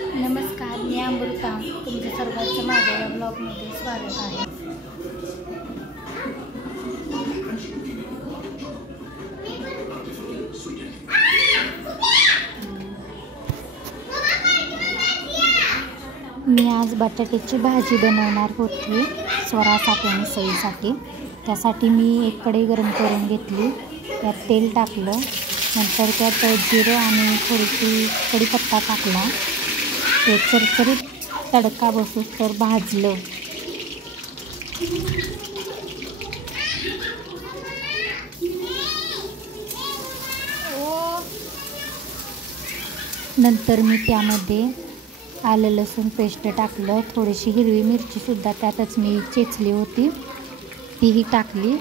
नमस्कार, मी अमृता. तुमच्या सर्वांचं माझ्या ब्लॉगमध्ये स्वागत आहे. मी आज बटाट्याची भाजी बनवणार होती स्वरासाठी आणि सईसाठी. त्यासाठी मी एक कढई गरम करून घेतली, त्यात तेल टाकलं, नंतर त्यात जिरं आणि थोडीशी कढीपत्ता टाकला. ते चरचरीत तडका बसू तर भाजलं. नंतर मी त्यामध्ये आलं लसूण पेस्ट टाकलं, थोडीशी हिरवी मिरचीसुद्धा त्यातच मी चेचली होती तीही टाकली.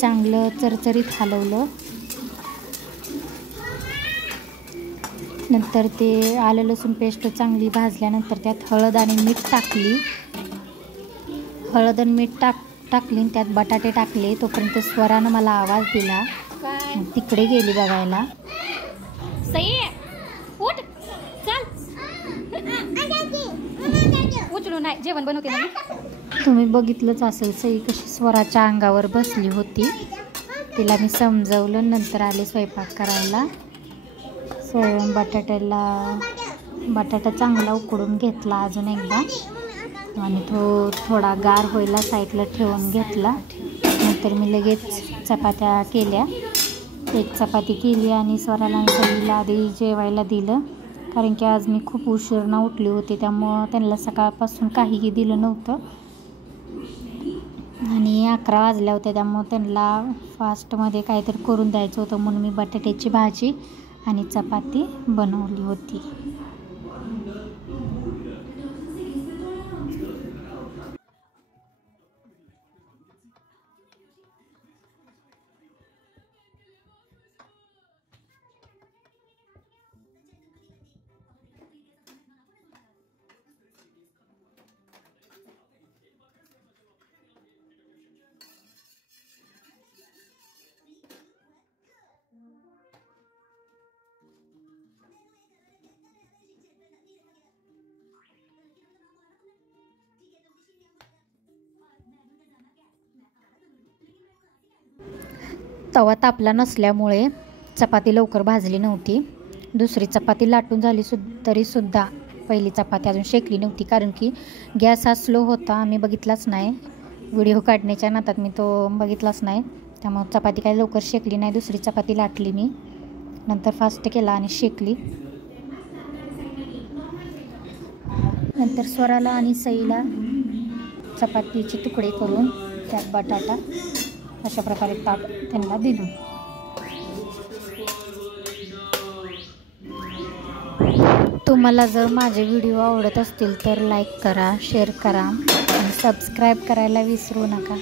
चांगलं चरचरीत हलवलं. नंतर ते आलं लसूण पेस्ट चांगली भाजल्यानंतर त्यात हळद आणि मीठ टाकली. हळद आणि मीठ टाकली त्यात बटाटे टाकले. तोपर्यंत स्वरानं मला आवाज दिला, तिकडे गेली बघायला. सई उठ, चल, उचलू नाही, जेवण बनवते ना. तुम्ही बघितलंच असेल सई कशी स्वराच्या अंगावर बसली होती. तिला मी समजवलं. नंतर आले स्वयंपाक करायला. बटाटा चांगला उकडून घेतला अजून एकदा आणि थोडा गार व्हायला साईडला ठेवून घेतला. नंतर मी लगेच चपात्या केल्या. एक चपाती केली आणि स्वराला आणि सईला आधी जेवायला दिलं, कारण की आज मी खूप उशिरानं उठली होती, त्यामुळं त्यांना सकाळपासून काहीही दिलं नव्हतं आणि 11 वाजल्या होत्या. त्यामुळं त्यांना फास्टमध्ये काहीतरी करून द्यायचं होतं, म्हणून मी बटाट्याची भाजी आणि चपाती बनवली होती. तवा तापला नसल्यामुळे चपाती लवकर भाजली नव्हती. दुसरी चपाती लाटून झाली तरीसुद्धा पहिली चपाती अजून शेकली नव्हती, कारण की गॅस हा स्लो होता. आम्ही बघितलाच नाही, व्हिडिओ काढण्याच्या नादात मी तो बघितलाच नाही. त्यामुळे चपाती काही लवकर शेकली नाही. दुसरी चपाती लाटली मी, नंतर फास्ट केला आणि शेकली. नंतर स्वराला आणि सईला चपातीचे तुकडे करून त्यात बटाटा अशा प्रकारे त्यांना दिलं. तुम्हाला जर माझे व्हिडिओ आवडत असतील तर लाईक करा, शेअर करा आणि सबस्क्राईब करायला विसरू नका.